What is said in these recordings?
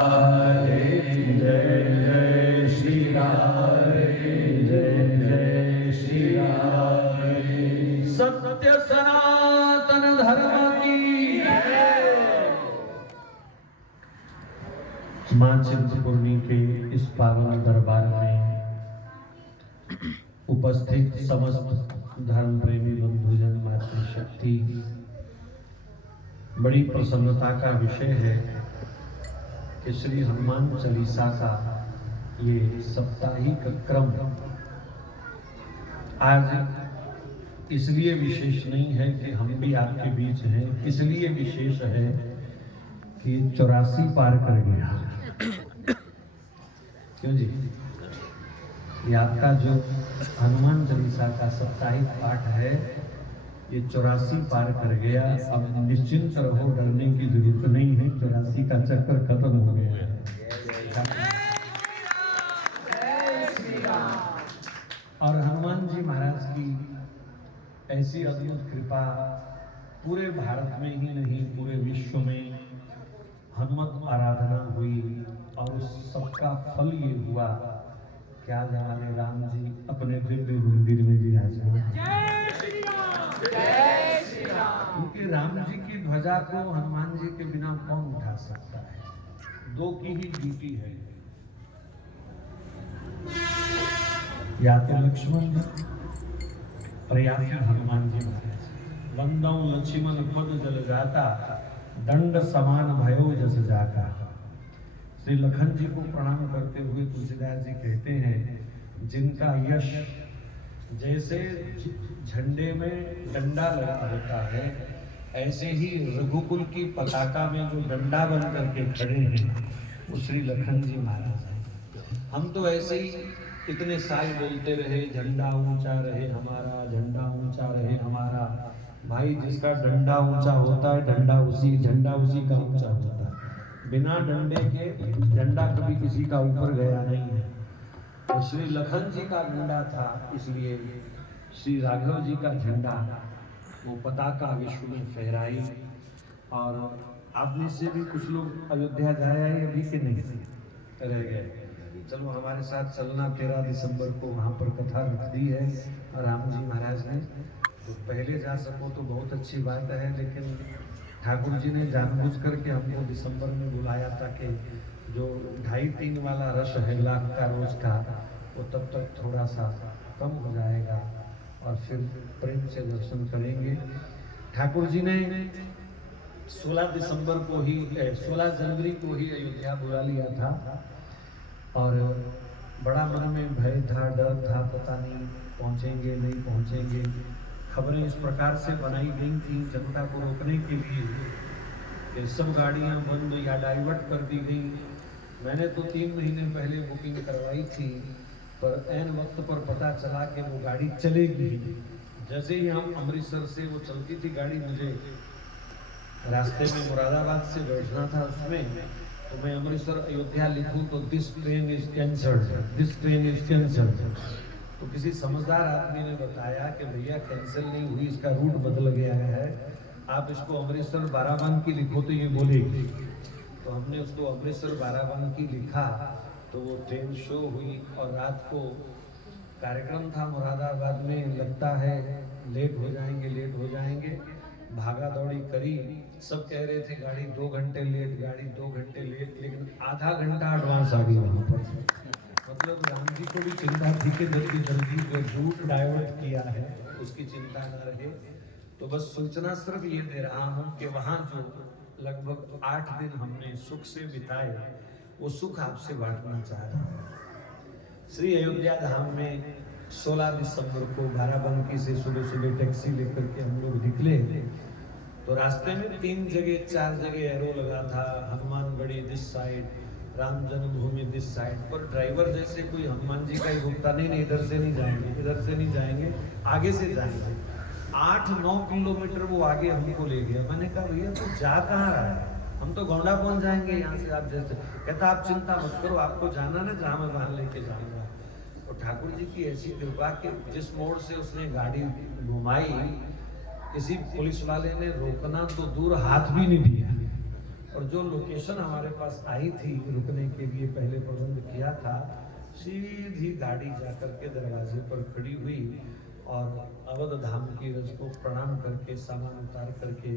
हरे जय जय श्री राम, जय जय श्री राम। सत्य सनातन धर्म की मां चिंतपूर्णी के इस पावन दरबार में उपस्थित समस्त धर्म प्रेमी बंधुजन मातृशक्ति, बड़ी प्रसन्नता का विषय है कि श्री हनुमान चालीसा का ये साप्ताहिक क्रम आज इसलिए विशेष नहीं है कि हम भी आपके बीच हैं, इसलिए विशेष है कि 84 पार कर गया। क्यों जी? ये आपका जो हनुमान चालीसा का साप्ताहिक पाठ है, ये 84 पार कर गया। अब निश्चिंत रहो, डरने की जरूरत नहीं है, 84 का चक्कर खत्म हो गया है। और हनुमान जी महाराज की ऐसी अद्भुत कृपा पूरे भारत में ही नहीं, पूरे विश्व में हनुमत आराधना हुई और उस सबका फल ये हुआ क्या जाने राम जी अपने दिव्य मंदिर में विराजमान। क्योंकि राम जी की ध्वजा को हनुमान जी के बिना कौन उठा सकता है? दो की ही ड्यूटी है, या तो लक्ष्मण और या फिर हनुमान जी महाराज। वंदौ लक्ष्मण पद जल जाता, दंड समान भयो जस जाका। श्री लखन जी को प्रणाम करते हुए तुलसीदास जी कहते हैं, जिनका यश जैसे झंडे में डंडा लगा होता है, ऐसे ही रघुकुल की पताका में जो डंडा बन करके खड़े हैं वो श्री लखन जी महाराज हैं। हम तो ऐसे ही इतने साल बोलते रहे, झंडा ऊंचा रहे हमारा, झंडा ऊंचा रहे हमारा। भाई, जिसका डंडा ऊंचा होता है, झंडा उसी का ऊंचा होता है। बिना डंडे के झंडा कभी किसी का ऊपर गया नहीं है। तो श्री लखन जी का झंडा था, इसलिए श्री राघव जी का झंडा वो पताका विश्व में फहराई। और आप में से भी कुछ लोग अयोध्या जा रहे हैं अभी के नहीं रह गए। चलो हमारे साथ चलना। 13 दिसंबर को वहाँ पर कथा रख दी है और राम जी महाराज ने, तो पहले जा सको तो बहुत अच्छी बात है, लेकिन ठाकुर जी ने जानबूझ करके हमको दिसंबर में बुलाया ताकि जो 2.5-3 वाला रश है लाख का रोज का, वो तब तक थोड़ा सा कम हो जाएगा और फिर प्रेम से दर्शन करेंगे। ठाकुर जी ने 16 जनवरी को ही अयोध्या बुला लिया था और बड़ा मन में भय था, डर था, पता नहीं पहुंचेंगे नहीं पहुंचेंगे। खबरें इस प्रकार से बनाई गई थी जनता को रोकने के लिए कि सब गाड़ियां बंद या डाइवर्ट कर दी गई। मैंने तो 3 महीने पहले बुकिंग करवाई थी, पर ऐन वक्त पर पता चला कि वो गाड़ी चलेगी। जैसे ही हम अमृतसर से वो चलती थी गाड़ी, मुझे रास्ते में मुरादाबाद से बैठना था उसमें, तो मैं अमृतसर अयोध्या लिखूं तो दिस ट्रेन इज कैंसल्ड। तो किसी समझदार आदमी ने बताया कि भैया कैंसिल नहीं हुई, इसका रूट बदल गया है, आप इसको अमृतसर बाराबंकी लिखो तो ये बोलेगी। तो हमने उसको अमृतसर बाराबंकी लिखा, तो वो ट्रेन शो हुई और रात को कार्यक्रम था मुरादाबाद में। लगता है लेट हो जाएंगे। भागा दौड़ी करी, सब कह रहे थे गाड़ी 2 घंटे लेट, लेकिन आधा घंटा एडवांस आ गई वहाँ पर। मतलब राम जी को भी चिंता थी कि जल्दी जो रूट डाइवर्ट किया है उसकी चिंता न रहे। तो बस सूचना सिर्फ ये दे रहा हूँ कि वहाँ जो लगभग 8 दिन हमने सुख से बिताए, वो सुख आपसे बांटना चाह रहा हूँ। श्री अयोध्या धाम में 16 दिसंबर को बाराबंकी से सुबह टैक्सी लेकर के हम लोग निकले, तो रास्ते में 4 जगह एरो लगा था, Hanumangarhi this side, Ram Janmabhoomi this side. पर ड्राइवर जैसे कोई हनुमान जी का ही भुगता नहीं, इधर से नहीं जाएंगे, आगे से जाएंगे। 8-9 किलोमीटर वो आगे हमको ले गया। मैंने कहा भैया तो जा कहाँ रहा है? हम तो गोंडा पहुंच जाएंगे यहाँ से, आप जैसे। कहता आप चिंता मत करो, आपको जाना ना जहाँ मैं वहाँ लेके जाऊंगा। और ठाकुर जी की ऐसी कृपा कि जिस मोड़ से उसने गाड़ी घुमाई, किसी पुलिस वाले ने रोकना तो दूर, हाथ भी नहीं दिया। और जो लोकेशन हमारे पास आई थी रुकने के लिए पहले प्रबंध किया था, सीधी गाड़ी जाकर के दरवाजे पर खड़ी हुई और अवध धाम की रज को प्रणाम करके सामान उतार करके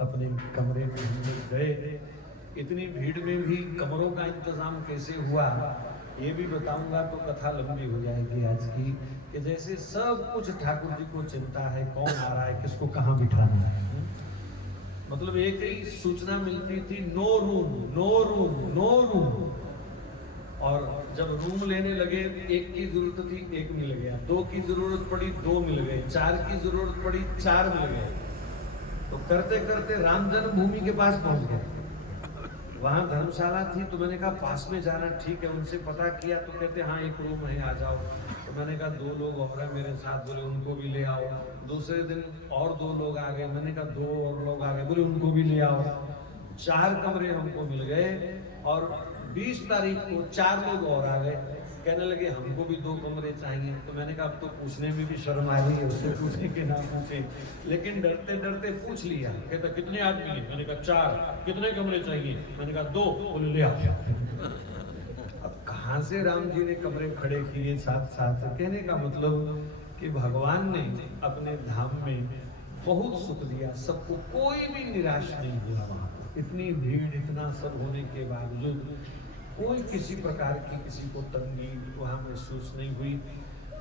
अपने कमरे में हम लोग गए। इतनी भीड़ में भी कमरों का इंतजाम कैसे हुआ ये भी बताऊंगा तो कथा लंबी हो जाएगी आज की, कि जैसे सब कुछ ठाकुर जी को चिंता है, कौन आ रहा है, किसको कहाँ बिठाना है। मतलब एक ही सूचना मिलती थी, no room no room no room. और जब रूम लेने लगे, एक की जरूरत थी, एक मिल गया, दो की जरूरत पड़ी, दो मिल गए, चार की जरूरत पड़ी, चार मिल गए। तो करते करते राम जन्मभूमि के पास पहुंच गए। वहां धर्मशाला थी तो मैंने कहा पास में जाना ठीक है। उनसे पता किया तो कहते हाँ एक रूम है, आ जाओ। तो मैंने कहा 2 लोग और हैं मेरे साथ, बोले उनको भी ले आओ। दूसरे दिन और 2 लोग आ गए, मैंने कहा 2 और लोग आ गए, बोले उनको भी ले आओ। 4 कमरे हमको मिल गए और 20 तारीख को 4 लोग और आ गए, कहने लगे हमको भी 2 कमरे चाहिए। तो मैंने कहा अब तो पूछने में भी शर्म आ रही है, उससे पूछने के ना पूछे, लेकिन डरते डरते पूछ लिया। कहता कितने आदमी हैं? मैंने कहा 4। कितने कमरे चाहिए? मैंने कहा 2। बोले ले आओ। अब कहाँ से राम जी ने कमरे खड़े किए साथ साथ? कहने का मतलब कि भगवान ने अपने धाम में बहुत सुख दिया सबको, कोई भी निराश नहीं हुआ। वहां इतनी भीड़, इतना सब होने के बावजूद कोई किसी प्रकार की किसी को तंगी वहाँ महसूस नहीं हुई।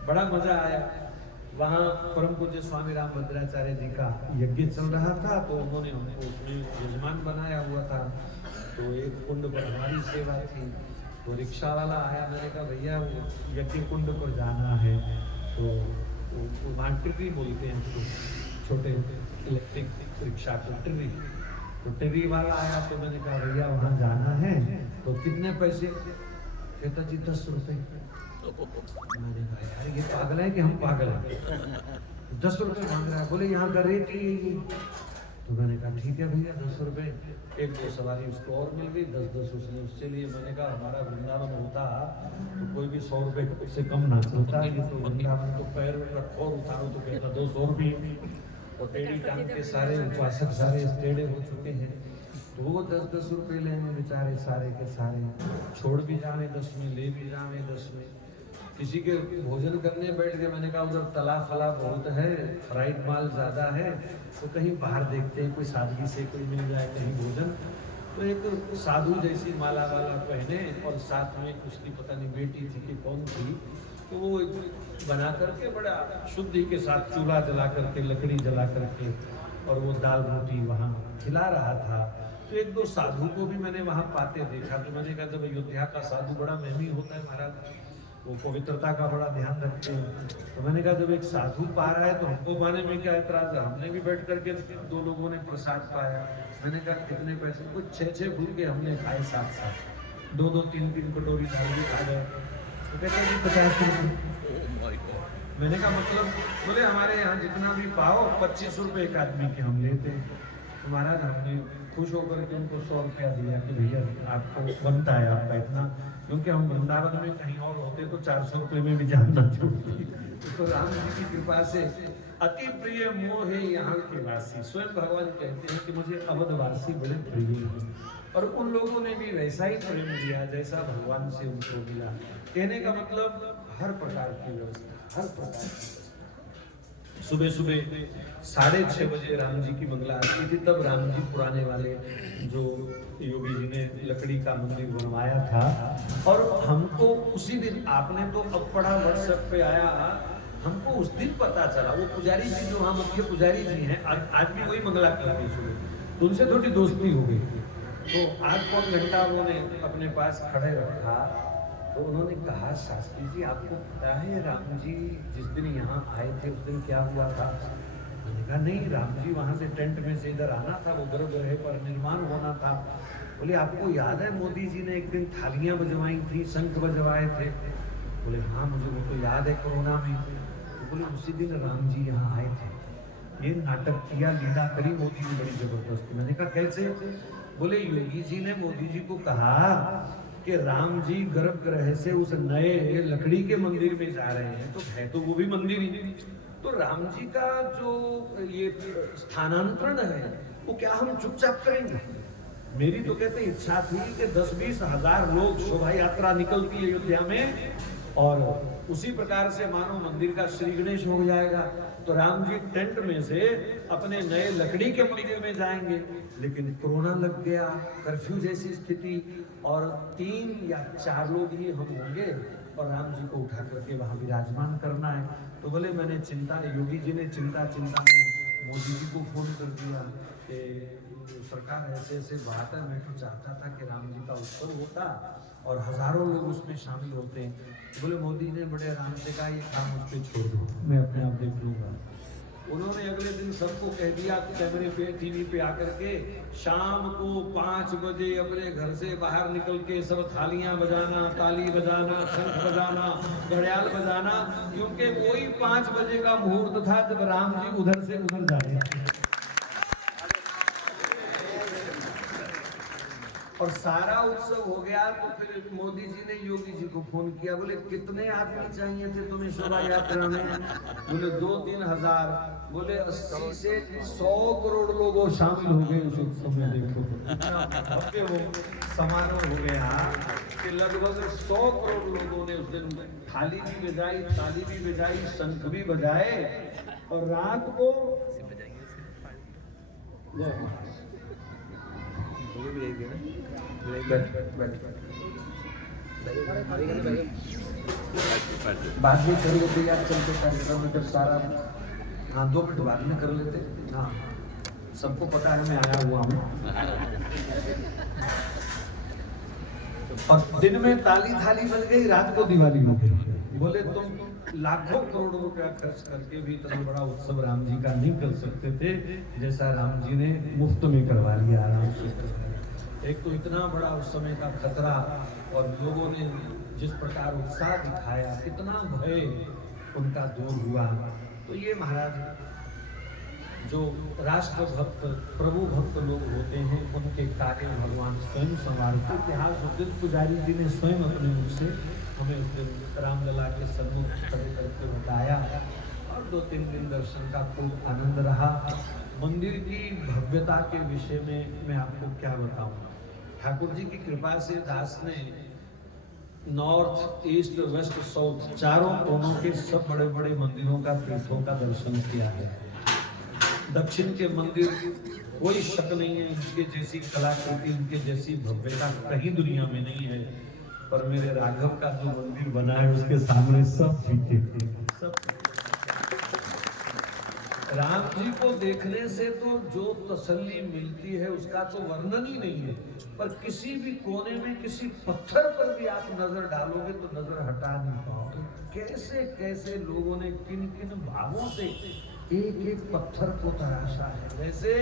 बड़ा मजा आया। वहाँ परम पूज्य स्वामी रामभद्राचार्य जी का यज्ञ चल रहा था, तो उन्होंने हमको उसमें यजमान बनाया हुआ था। तो एक कुंड पर हमारी सेवा थी, तो रिक्शा वाला आया। मैंने कहा भैया वो यज्ञ कुंड पर जाना है, तो वहाँ टिर्री बोलते हैं उसको, छोटे इलेक्ट्रिक रिक्शा को टिर्री। तो टिर्री वाला आया तो मैंने कहा भैया वहाँ जाना है, तो कितने पैसे? कहता जी 10 रुपए। मैंने कहा यार ये पागल है कि हम पागल हैं, 10 रुपए मांग रहा है। बोले यहाँ का रेट ही है। तो मैंने कहा ठीक है भैया 10 रुपए। 1-2 सवारी उसको और मिल गई, 10-10 उसने उससे लिए। मैंने कहा हमारा वृंदावन होता तो कोई भी 100 रुपए से कम ना चलता, ये तो वृंदावन तो पैर में रखो और उतारो तो कहता 200 रुपये। और टेढ़ी टांग के सारे उपासक सारे टेढ़े हो चुके हैं, तो वो 10-10 रुपये लेने बेचारे सारे के सारे। छोड़ भी जावे 10 में, ले भी जावे 10 में। किसी के भोजन करने बैठ गए, मैंने कहा उधर तला फला बहुत है, फ्राइड माल ज़्यादा है, तो कहीं बाहर देखते हैं कोई सादगी से कोई मिल जाए कहीं भोजन। तो एक साधु जैसी माला वाला पहने और साथ में उसकी पता नहीं बेटी थी कि कौन थी, तो वो बना करके बड़ा शुद्धि के साथ चूल्हा जला करके, लकड़ी जला करके, और वो दाल रोटी वहाँ खिला रहा था। तो 1-2 साधु को भी मैंने वहाँ पाते देखा। तो मैंने कहा जब अयोध्या का साधु बड़ा महमी होता है महाराज, वो पवित्रता का बड़ा ध्यान रखते हैं। तो मैंने कहा जब एक साधु पा रहा है तो हमको पाने में क्या ऐतराज है? हमने भी बैठ करके 2 लोगों ने प्रसाद पाया। मैंने कहा कितने पैसे? कुछ 6-6 फुलके हमने खाए साथ साथ, 2-2 3-3 कटोरी दाल भी खा गए। तो कहता जी 50 रुपये। मैंने कहा मतलब? बोले हमारे यहाँ जितना भी पाओ 25 रुपये एक आदमी के हम लेते हैं। तो महाराज हमने खुश होकर के उनको 100 रुपया दिया कि भैया आपको बनता है आपका इतना, क्योंकि हम वृंदावन में कहीं और होते तो 400 रुपये में भी जानना छूटती। तो राम जी की कृपा से अति प्रिय मोह है यहाँ के वासी। स्वयं भगवान कहते हैं कि मुझे अवधवासी बड़े प्रिय हैं, और उन लोगों ने भी वैसा ही प्रेम दिया जैसा भगवान से उनको मिला। कहने का मतलब हर प्रकार की व्यवस्था, हर प्रकार की। सुबह सुबह 6:30 बजे राम जी की मंगला आरती थी। तब राम जी पुराने वाले जो योगी जी ने लकड़ी का मंदिर बनवाया था, और हमको उसी दिन, आपने तो अब पढ़ा व्हाट्सएप पे आया, हमको उस दिन पता चला। वो पुजारी जी जो वहाँ मुख्य पुजारी जी हैं, आज भी वही मंगला करते हैं सुबह, तो उनसे थोड़ी दोस्ती हो गई। तो 8 घंटा उन्होंने अपने पास खड़े रखा। तो उन्होंने कहा शास्त्री जी आपको पता है राम जी जिस दिन यहाँ आए थे उस दिन क्या हुआ था? मैंने कहा नहीं, राम जी वहाँ से टेंट में से इधर आना था, वो गर्भगृह पर निर्माण होना था। बोले आपको याद है मोदी जी ने एक दिन थालियां बजवाई थी, शंख बजवाए थे? बोले हाँ मुझे वो तो याद है कोरोना में। तो बोले उसी दिन राम जी यहाँ आए थे, ये नाटक किया, लीला करी मोदी जी बड़ी जबरदस्त। मैंने कहा कैसे? बोले योगी जी ने मोदी जी को कहा कि राम जी गर्भगृह से उस नए लकड़ी के मंदिर में जा रहे हैं, तो है तो वो भी मंदिर ही। तो राम जी का जो ये स्थानांतरण है वो क्या हम चुपचाप करेंगे? मेरी तो कहते इच्छा थी कि 10-20 हजार लोग शोभा यात्रा निकलती है अयोध्या में, और उसी प्रकार से मानो मंदिर का श्री गणेश हो जाएगा, तो राम जी टेंट में से अपने नए लकड़ी के मंदिर में जाएंगे। लेकिन कोरोना लग गया, कर्फ्यू जैसी स्थिति, और 3 या 4 लोग ही हम होंगे और राम जी को उठा करके वहां विराजमान करना है। तो बोले मैंने चिंता, योगी जी ने चिंता में मोदी जी को फोन कर दिया कि सरकार ऐसे ऐसे बात है, मैं तो चाहता था कि राम जी का उत्सव होता और हजारों लोग उसमें शामिल होते हैं। बोले मोदी ने बड़े आराम से कहा ये काम उस पर छोड़ दो, मैं अपने आप देख लूंगा। उन्होंने अगले दिन सबको कह दिया कैमरे पे, टीवी पे आकर के, शाम को 5 बजे अपने घर से बाहर निकल के सब थालियां बजाना, ताली बजाना, शंख बजाना, घड़ियाल बजाना, क्योंकि वही 5 बजे का मुहूर्त था जब राम जी उधर से उधर जा रहे थे। और सारा उत्सव हो गया तो फिर मोदी जी ने योगी जी को फोन किया, बोले कितने आदमी चाहिए थे तुम्हें शोभा यात्रा में? बोले 2-3 हजार। बोले 80 से 100 करोड़ लोग और शामिल हो गए उस उत्सव में। देखो भव्य वो समारोह हो गया कि लगभग 100 करोड़ लोगों ने उस दिन थाली भी बजाई, ताली भी बजाई, शंख भी बजाए, और रात को बाद में कर लेते यार, चलते कार्यक्रम में जब सारा, हाँ 2 मिनट बाद में कर लेते। हाँ सबको पता है मैं आया हुआ हूँ। और दिन में ताली थाली बज गई, रात को दिवाली हो गई। बोले तुम लाखों करोड़ों रुपया खर्च करके भी इतना बड़ा उत्सव राम जी का नहीं कर सकते थे जैसा राम जी ने मुफ्त में करवा लिया आराम से। एक तो इतना बड़ा उस समय का खतरा, और लोगों ने जिस प्रकार उत्साह दिखाया, कितना भय उनका दूर हुआ। तो ये महाराज जो राष्ट्र भक्त, प्रभु भक्त लोग होते हैं, उनके कार्य भगवान स्वयं संवारते। इतिहास उस दिन पुजारी जी ने स्वयं अपने मुख से हमें उस दिन रामलला के सम्मुख खड़े करके बताया, और 2-3 दिन दर्शन का खूब आनंद रहा। मंदिर की भव्यता के विषय में मैं आपको क्या बताऊं। ठाकुर जी की कृपा से दास ने नॉर्थ, ईस्ट, वेस्ट, साउथ चारों कोनों के सब बड़े बड़े मंदिरों का, तीर्थों का दर्शन किया है। दक्षिण के मंदिर कोई शक नहीं है, उनके जैसी कलाकृति, उनके जैसी भव्यता कहीं दुनिया में नहीं है। पर मेरे राघव का जो मंदिर बना है उसके सामने सब फीके, सब। राम जी को देखने से तो जो तसल्ली मिलती है उसका तो वर्णन ही नहीं है। पर किसी भी कोने में किसी पत्थर पर भी आप नजर डालोगे तो नजर हटा नहीं पाओगे। कैसे कैसे लोगों ने किन किन भावों से एक एक पत्थर को तराशा है। वैसे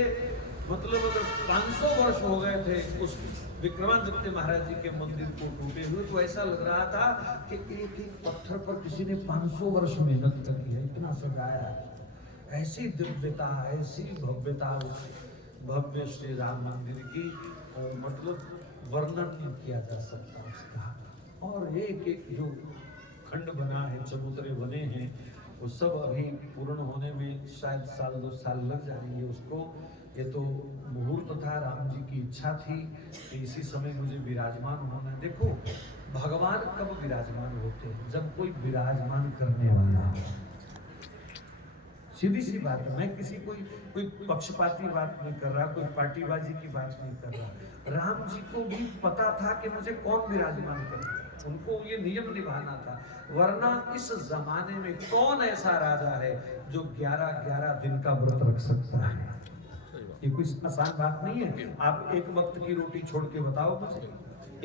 मतलब अगर 500 वर्ष हो गए थे उस विक्रमादित्य महाराज जी के मंदिर को टूटे हुए, तो ऐसा लग रहा था कि एक एक पत्थर पर किसी ने 500 वर्ष मेहनत करी है, इतना सजाया है। ऐसी दिव्यता, ऐसी भव्यता भव्य श्री राम मंदिर की, मतलब वर्णन नहीं किया जा सकता उसका। और एक एक जो खंड बना है, चबूतरे बने हैं, वो सब अभी पूर्ण होने में शायद 1-2 साल लग जाएंगे उसको। ये तो मुहूर्त था, राम जी की इच्छा थी कि इसी समय मुझे विराजमान होना। देखो भगवान कब विराजमान होते हैं? जब कोई विराजमान करने वाला हो। सीधी सी बात है, मैं किसी कोई पक्षपाती बात नहीं कर रहा, कोई पार्टीबाजी की बात नहीं कर रहा। राम जी को भी पता था कि मुझे कौन विराजमान करे, उनको ये नियम निभाना था। वरना इस जमाने में कौन ऐसा राजा है जो 11-11 दिन का व्रत रख सकता है? ये कोई आसान बात नहीं है। आप एक वक्त की रोटी छोड़ के बताओ मुझे,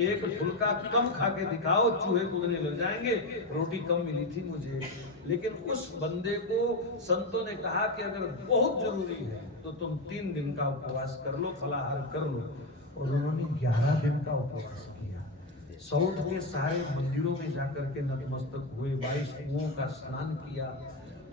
एक फुल्का कम खा के दिखाओ, चूहे कूदने लग जाएंगे। रोटी कम मिली थी मुझे, लेकिन उस बंदे को संतों ने कहा कि अगर बहुत जरूरी है तो तुम 3 दिन का उपवास कर लो, फलाहार कर लो। और उन्होंने 11 दिन का उपवास किया। साउथ के सारे मंदिरों में जाकर के नतमस्तक हुए, 22 कुओं का स्नान किया,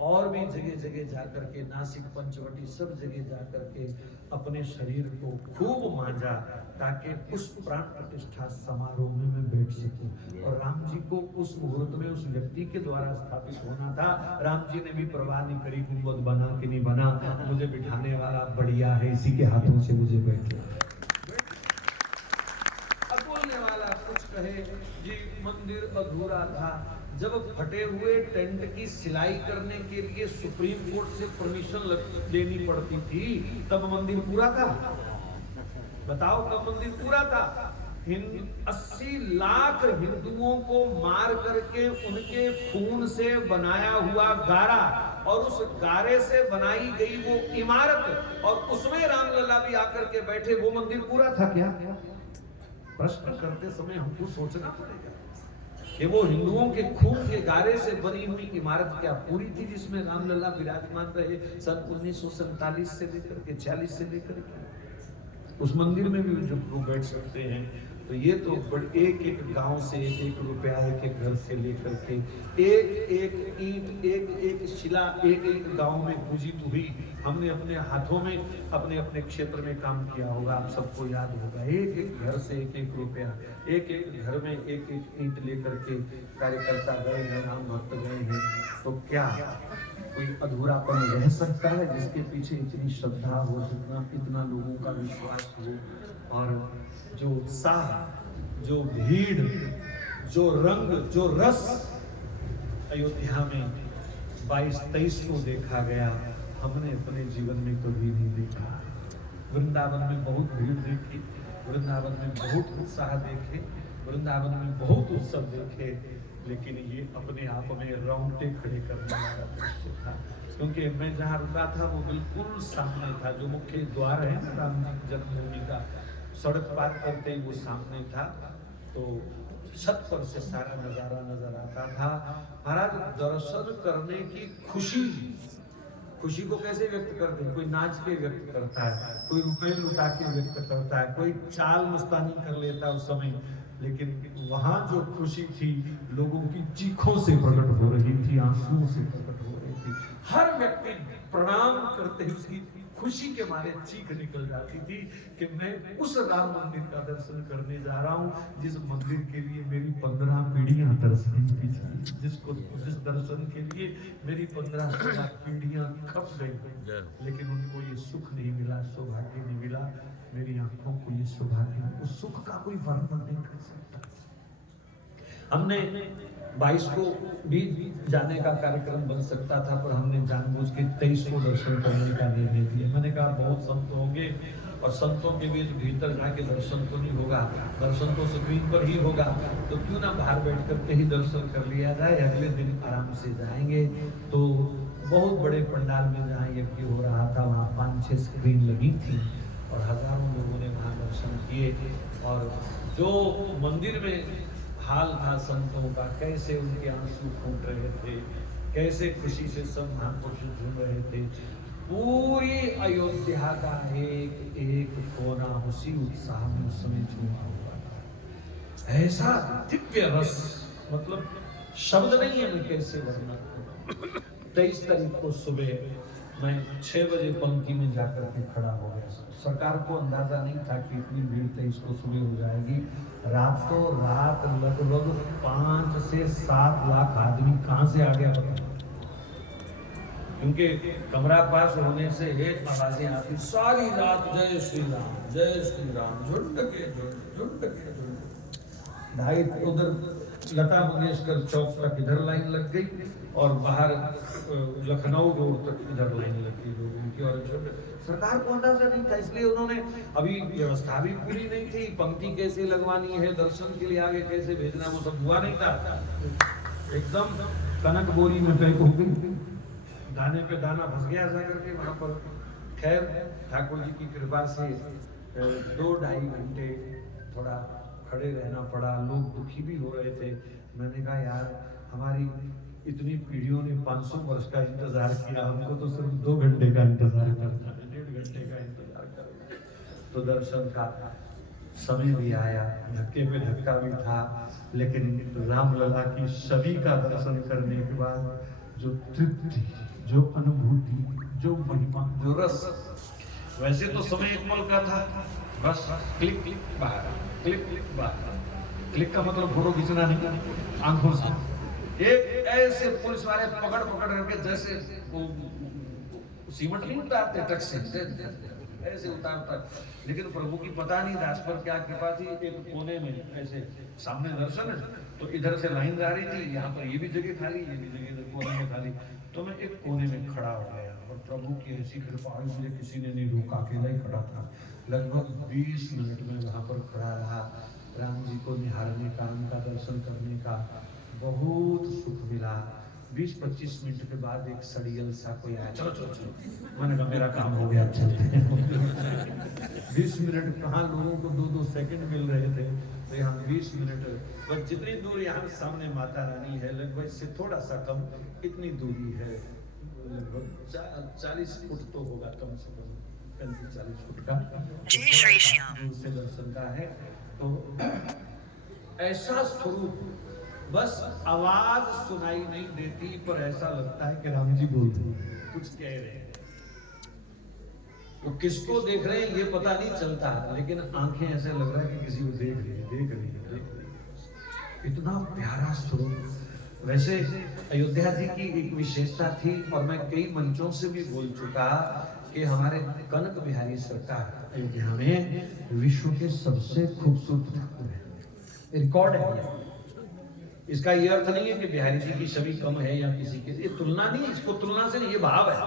और भी जगह जगह जाकर के, नासिक, पंचवटी, सब जगह जाकर के अपने शरीर को खूब मांजा, ताकि उस प्राण प्रतिष्ठा समारोह में मैं बैठ सकूं। और राम जी को उस मुहूर्त में उस व्यक्ति के द्वारा स्थापित होना था। राम जी ने भी परवाह नहीं करी गुंबद बना कि नहीं बना, मुझे बिठाने वाला बढ़िया है, इसी के हाथों से मुझे बैठे। कहे जी मंदिर अधूरा था। जब फटे हुए टेंट की सिलाई करने के लिए सुप्रीम कोर्ट से परमिशन लेनी पड़ती थी, तब मंदिर पूरा था? बताओ कब मंदिर पूरा था? 80 लाख हिंदुओं को मार करके उनके खून से बनाया हुआ गारा और उस गारे से बनाई गई वो इमारत और उसमें रामलला भी आकर के बैठे, वो मंदिर पूरा था क्या? प्रश्न करते समय हमको सोचना पड़ेगा कि वो हिंदुओं के खून के गारे से बनी हुई इमारत क्या पूरी थी जिसमें रामलला विराजमान रहे सन 1947 से लेकर के 40 से लेकर के? उस मंदिर में भी जब लोग बैठ सकते हैं, तो ये तो एक एक गांव से एक एक रुपया एक एक घर से लेकर के एक एक ईंट एक एक शिला एक एक गांव में पूजित हुई। हमने अपने हाथों में अपने अपने क्षेत्र में काम किया होगा, आप सबको याद होगा। एक एक घर से एक एक रुपया, एक एक घर में एक एक ईंट लेकर के कार्यकर्ता गए हैं, राम भक्त गए हैं। तो क्या कोई अधूरापन रह सकता है जिसके पीछे इतनी श्रद्धा हो, जितना इतना लोगों का विश्वास हो, और जो उत्साह, जो भीड़, जो रंग, जो रस अयोध्या में 22-23 को देखा गया, हमने अपने जीवन में कभी नहीं देखा। वृंदावन में बहुत भीड़ देखी, वृंदावन में बहुत उत्साह देखे, वृंदावन में बहुत उत्सव देखे, लेकिन ये अपने आप में रोंगटे खड़े करने वाला दृश्य था। क्योंकि मैं जहाँ रुका था वो बिल्कुल सामने था, जो मुख्य द्वार है ना राम जन्मभूमि का, सड़क पार करते ही वो सामने था। तो छत पर से सारा नजारा नजर आता था। महाराज दर्शन करने की खुशी को कैसे व्यक्त करते हैं? कोई नाच के व्यक्त करता है, कोई रुपए लुटा के व्यक्त करता है, कोई चाल मस्तानी कर लेता है उस समय, लेकिन वहां जो खुशी थी लोगों की चीखों से प्रकट हो रही थी, आंसुओं से प्रकट हो रही थी। हर व्यक्ति प्रणाम करते ही उसकी खुशी के मारे चीख निकल जाती थी कि मैं उस राम मंदिर का दर्शन करने जा रहा हूँ जिस मंदिर के लिए मेरी 15 पीढ़ियां दर्शन की थी, जिस दर्शन के लिए मेरी 15-16 पीढ़ियां खप गई, लेकिन उनको ये सुख नहीं मिला, सौभाग्य नहीं मिला। मेरी आंखों को ये सौभाग्य, उस सुख का कोई वर्णन नहीं कर सकता। हमने 22 को भी जाने का कार्यक्रम बन सकता था, पर हमने जानबूझ के 23 को दर्शन करने का निर्णय लिया। मैंने कहा बहुत संत होंगे और संतों के बीच भीतर जाके दर्शन तो नहीं होगा, दर्शन तो स्क्रीन पर ही होगा, तो क्यों ना बाहर बैठ करके ही दर्शन कर लिया जाए, अगले दिन आराम से जाएंगे। तो बहुत बड़े पंडाल में जहाँ यज्ञ हो रहा था वहाँ 5-6 स्क्रीन लगी थी और हजारों लोगों ने वहाँ दर्शन किए। और जो मंदिर में हाल था संतों का, कैसे उनके आंसू फूट रहे थे, कैसे खुशी से सब महापुरुष झूम रहे थे। पूरी अयोध्या का एक एक कोना उसी उत्साह में उस समय झूमा हुआ था। ऐसा दिव्य रस, मतलब शब्द नहीं है मैं कैसे वर्णन करूं। 23 तारीख को सुबह मैं 6 बजे पंक्ति में जाकर के खड़ा हो गया। सरकार को अंदाजा नहीं था कि इतनी भीड़ 23 को सुबह हो जाएगी। रातों रात लगभग 5 से 7 लाख आदमी कहां से आ गया पता, क्योंकि कमरा पास होने से एक आवाजें आती सारी रात, जय श्री राम जय श्री राम, झुंड के झुंड के झुंड। ढाई उधर लता मंगेशकर चौक तक इधर लाइन लग गई और बाहर लखनऊ रोड तक इधर लाइन लग गई लोगों की। और सरकार को अंदाजा नहीं था, इसलिए उन्होंने अभी व्यवस्था भी पूरी नहीं थी, पंक्ति कैसे लगवानी है, दर्शन के लिए आगे कैसे भेजना, वो सब हुआ नहीं था। एकदम कनक बोरी में पैक हो गई, दाने पे दाना फंस गया जाकर के वहां पर। खैर ठाकुर जी की कृपा से 2-2.5 घंटे थोड़ा खड़े रहना पड़ा, लोग दुखी भी हो रहे थे। मैंने कहा यार हमारी इतनी पीढ़ियों ने 500 वर्ष का इंतजार किया, हमको तो सिर्फ 2 घंटे का इंतजार करना है, 1.5 घंटे का इंतजार करना। तो दर्शन का समय भी आया, धक्के पे धक्का भी था, लेकिन रामलला की छवि का दर्शन करने के बाद जो तृप्ति, जो अनुभूति, जो महिमा, जो रस, वैसे तो समय एक पल का था, बस क्लिक क्लिक बाहर, क्लिक क्लिक बाहर। क्लिक का मतलब फोटो खींचना नहीं, आंखों से एक ऐसे पुलिस वाले पकड़ करके, जैसे वो सीमेंट नहीं उतारते ट्रक से, ऐसे उतारता। लेकिन प्रभु की पता नहीं दास पर क्या कृपा थी, एक कोने में ऐसे सामने दर्शन है, तो इधर से लाइन जा रही थी, यहाँ पर ये भी जगह खाली, ये भी जगह कोने में खाली, तो मैं एक कोने में खड़ा हो गया और प्रभु की ऐसी कृपा हुई, मुझे किसी ने नहीं रोका, अकेला ही खड़ा था। लगभग 20 मिनट में वहाँ पर खड़ा रहा, राम जी को निहारने का, उनका दर्शन करने का बहुत सुख मिला। 20-25 मिनट के बाद एक सड़ियल सा कोई आया, चलो चलो चलो, मैंने कहा मेरा काम हो गया, चलते हैं। 20 मिनट कहाँ, लोगों को 2-2 सेकंड मिल रहे थे, तो यहाँ 20 मिनट, बस जितनी दूर यहाँ सामने माता रानी है, लगभग से थोड़ा सा कम इतनी दूरी है, लगभग 40 फुट तो होगा कम से कम, 40 फुट का जय श्री श्याम से दर्शन का है। तो ऐसा स्वरूप, बस आवाज सुनाई नहीं देती, पर ऐसा लगता है कि राम जी बोलते हैं, कुछ कह रहे हैं। वो किसको देख रहे हैं ये पता नहीं चलता, लेकिन आंखें ऐसे लग रहा है कि किसी को देख रही है, देख रही है, देख रही है। इतना प्यारा स्वरूप। वैसे अयोध्या जी की एक विशेषता थी, और मैं कई मंचों से भी बोल चुका कि हमारे कनक बिहारी सरकार अयोध्या में विश्व के सबसे खूबसूरत ठाकुर है, रिकॉर्ड है। इसका ये अर्थ नहीं है कि बिहारी जी की छवि कम है या किसी की, ये तुलना नहीं, इसको तुलना से नहीं, ये भाव है।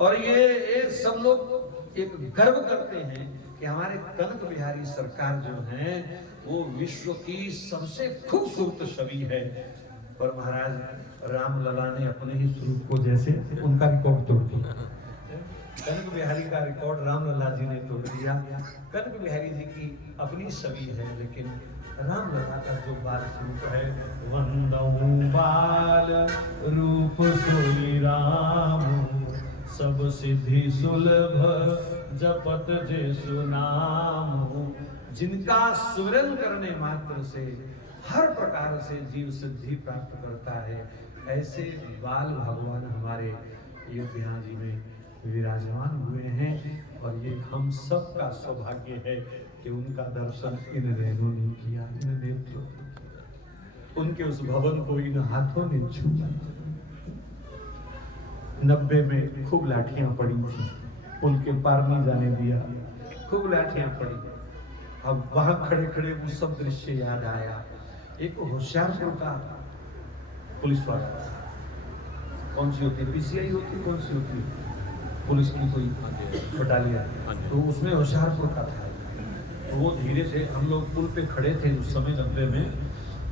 और ये सब लोग एक गर्व करते हैं कि हमारे कनक बिहारी सरकार जो हैं वो विश्व की सबसे खूबसूरत छवि है। पर महाराज रामलला ने अपने ही स्वरूप को जैसे उनका रिकॉर्ड तोड़ दिया। कनक बिहारी का रिकॉर्ड रामलला जी ने तोड़ दिया। कनक बिहारी जी की अपनी छवि है, लेकिन रामलला का जो बाल स्वरूप है, वंदऊ बाल रूप सोई राम, सब सिद्धि सुलभ जपत जे सुनाम। जिनका सुमिरन करने मात्र से हर प्रकार से जीव सिद्धि प्राप्त करता है, ऐसे बाल भगवान हमारे अयोध्या जी में विराजमान हुए हैं। और ये हम सब का सौभाग्य है कि उनका दर्शन इन नैनों ने किया, इन नेत्रों, उनके उस भवन को इन हाथों ने छुआ। 90 में खूब लाठियां पड़ी थी, पुल के पार नहीं जाने दिया, खूब लाठियां पड़ी। अब वहां खड़े खड़े वो सब दृश्य याद आया। एक होशियारपुर का पुलिस वाला, कौन सी होती है, पीसीआई होती है, कौन सी होती है पुलिस की कोई बटालियन, तो उसमें होशियारपुर का था। तो वो धीरे से, हम लोग पुल पे खड़े थे उस समय 90 में,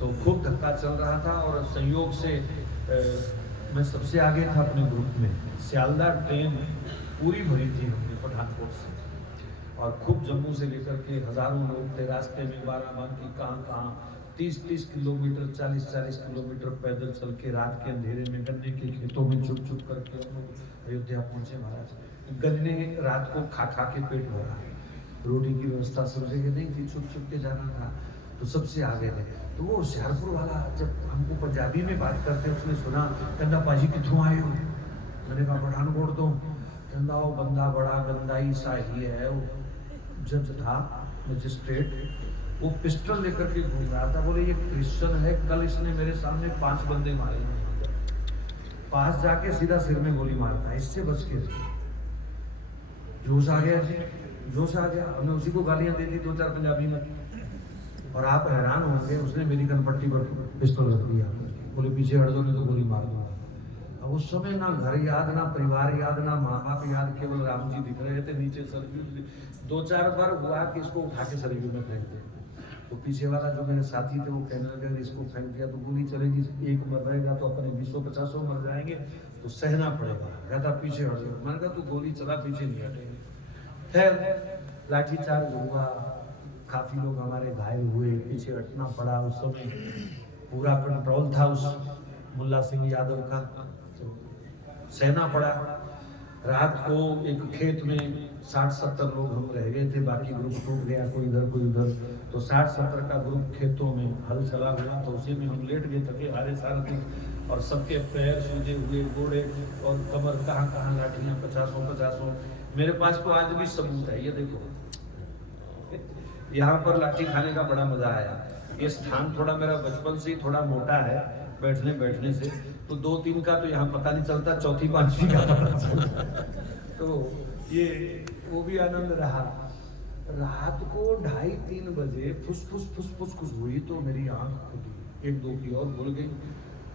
तो खूब धक्का चल रहा था, और संयोग से मैं सबसे आगे था अपने ग्रुप में। सियालदह ट्रेन पूरी भरी थी हमने पठानकोट से, और खूब जम्मू से लेकर के हजारों लोग थे रास्ते में, बाराबंकी कहाँ 30-30 किलोमीटर 40-40 किलोमीटर पैदल चल के रात के अंधेरे में गन्ने के खेतों में छुप छुप करके हम लोग अयोध्या पहुंचे। महाराज गन्ने रात को खा खा के पेट भरा, रोटी की व्यवस्था सब जगह नहीं थी, छुप छुप के जाना था, तो सबसे आगे थे। तो वो होशियारपुर वाला जब हमको पंजाबी में बात करते, उसने सुना, कहना पाजी कितों आए हो? मैंने कहा पठानकोट तो। कहना वो बंदा बड़ा गंदाई सा ही है, वो जज था मजिस्ट्रेट, वो पिस्टल लेकर के घूम रहा था। बोले ये क्रिश्चियन है, कल इसने मेरे सामने 5 बंदे मारे, पास जाके सीधा सिर में गोली मारता है, इससे बच के। जोश आ गया जी, जोश आ गया। हमने उसी को गालियां दे दी 2-4 पंजाबी में, और आप हैरान होंगे, उसने मेरी कनपट्टी पर पिस्टल रख दिया, बोले पीछे हट दो नहीं तो गोली मार दूंगा। अब उस समय ना घर याद, ना परिवार याद, ना माँ बाप याद, केवल राम जी दिख रहे थे नीचे सरयू। 2-4 बार हुआ कि इसको उठा के सरयू में फेंक दे, तो पीछे वाला जो मेरे साथी थे वो कहने लगे इसको फेंक दिया तो गोली चलेगी, एक मर रहेगा तो अपने 20-50 मर जाएंगे, तो सहना पड़ेगा। कहता पीछे हट जाओ। मैंने कहा तू गोली चला, पीछे नहीं हटेंगे। खैर लाठीचार्ज हुआ, काफी लोग हमारे घायल हुए, पीछे हटना पड़ा। उस समय पूरा कंट्रोल था उस मुल्ला सिंह यादव का, तो सहना पड़ा। रात को एक खेत में 60-70 लोग हम रह गए थे, बाकी ग्रुप टूट गया, कोई इधर कोई उधर, तो 60-70 का ग्रुप खेतों में हल चला हुआ, तो उसी में हम लेट गए, थके हारे सारे दिन, और सबके पैर सूजे हुए, गोड़े और कमर, कहाँ लाठियाँ 50 मेरे पास तो आज भी सबूत है, ये देखो यहाँ पर लाठी खाने का बड़ा मजा आया। ये स्थान थोड़ा मेरा बचपन से ही थोड़ा मोटा है, बैठने से, तो 2-3 का तो यहाँ पता नहीं चलता, 4th-5वीं का पता चलता। तो ये वो भी आनंद रहा। रात को 2:30-3 बजे फुस फुस हुई तो मेरी आंख खुली, एक दो की और भूल गई।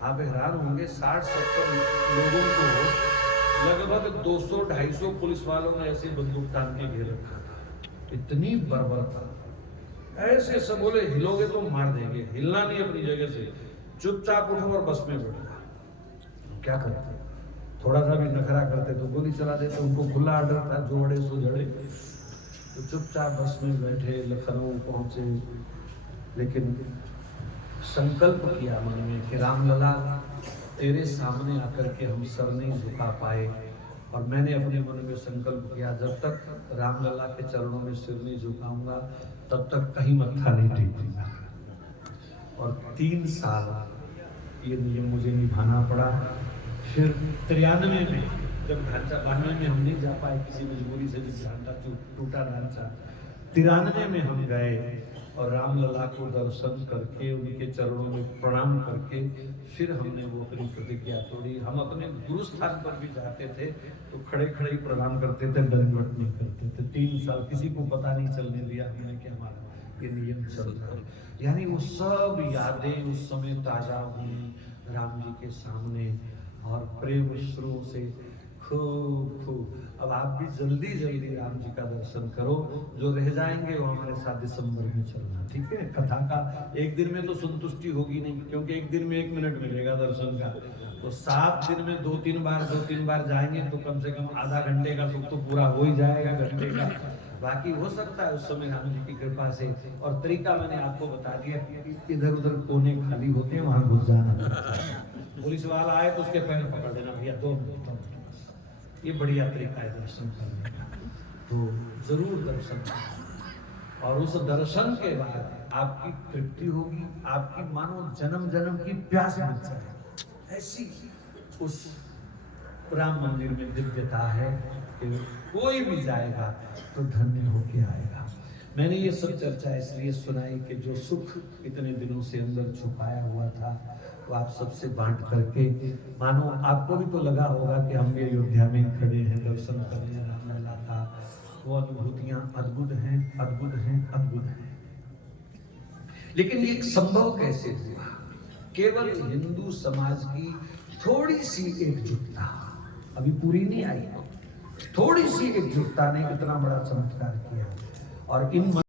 आप हैरान होंगे, 60-70 लोगों को लगभग 200-250 पुलिस वालों ने ऐसे बंदूक तान के घेर रखा था। इतनी बर्बरता, ऐसे सब बोले हिलोगे तो मार देंगे, हिलना नहीं अपनी जगह से, चुपचाप उठो और बस में बैठ जाओ। क्या करते, थोड़ा सा भी नखरा करते तो गोली चला देते। उनको खुला आर्डर था, जो अड़े सो जड़े। तो चुपचाप बस में बैठे, लखनऊ पहुंचे। लेकिन संकल्प किया मन में कि रामलला तेरे सामने आकर के हम सर नहीं झुका पाए, और मैंने अपने मन में संकल्प किया जब तक रामलला के चरणों में सिर नहीं झुकाऊंगा तब तक कहीं मत्था नहीं टेकूंगा। और 3 साल ये नियम मुझे निभाना पड़ा। फिर 93 में जब ढांचा, 92 में हम नहीं जा पाए किसी मजबूरी से, भी ढांचा टूटा ढांचा, 93 में हम गए और रामलला को दर्शन करके उनके चरणों में प्रणाम करके फिर हमने वो अपनी प्रतिज्ञा तोड़ी। हम अपने गुरु स्थान पर भी जाते थे तो खड़े खड़े ही प्रणाम करते थे, दंडवत नहीं करते थे। 3 साल किसी को पता नहीं चलने दिया हमने कि हमारा ये नियम चल रहा है। यानी वो सब यादें उस समय ताजा हुई राम जी के सामने, और प्रेम श्रू से खूब। अब आप भी जल्दी जल्दी राम जी का दर्शन करो, जो रह जाएंगे वो हमारे साथ दिसंबर में चलना, ठीक है। कथा का एक दिन में तो संतुष्टि होगी नहीं, क्योंकि एक दिन में 1 मिनट मिलेगा दर्शन का। तो 7 दिन में 2-3 बार जाएंगे तो कम से कम आधा घंटे का सुख तो पूरा हो ही जाएगा, घंटे का। बाकी हो सकता है उस समय राम जी की कृपा से। और तरीका मैंने आपको बता दिया कि इधर उधर कोने खाली होते हैं, वहां घुस जाना। पुलिस वाला आए तो उसके पैर पकड़ देना, भैया 2 मिनट। ये बढ़िया तरीका है दर्शन करने का। तो जरूर दर्शन करें, और उस दर्शन के बाद आपकी तृप्ति होगी, आपकी मानो जन्म जन्म की प्यास मिट जाए। ऐसी उस राम मंदिर में दिव्यता है कि कोई भी जाएगा तो धन्य होके आएगा। मैंने ये सब चर्चा इसलिए सुनाई कि जो सुख इतने दिनों से अंदर छुपाया हुआ था तो आप सबसे बांट करके, मानो आपको भी तो लगा होगा कि हम ये अयोध्या में खड़े हैं, दर्शन कर रहे हैं रामलला का। वो अनुभूतियां अद्भुत हैं, अद्भुत हैं, अद्भुत हैं। लेकिन ये संभव कैसे हुआ? केवल हिंदू समाज की थोड़ी सी एकजुटता, अभी पूरी नहीं आई, थोड़ी सी एकजुटता ने इतना बड़ा चमत्कार किया। और इन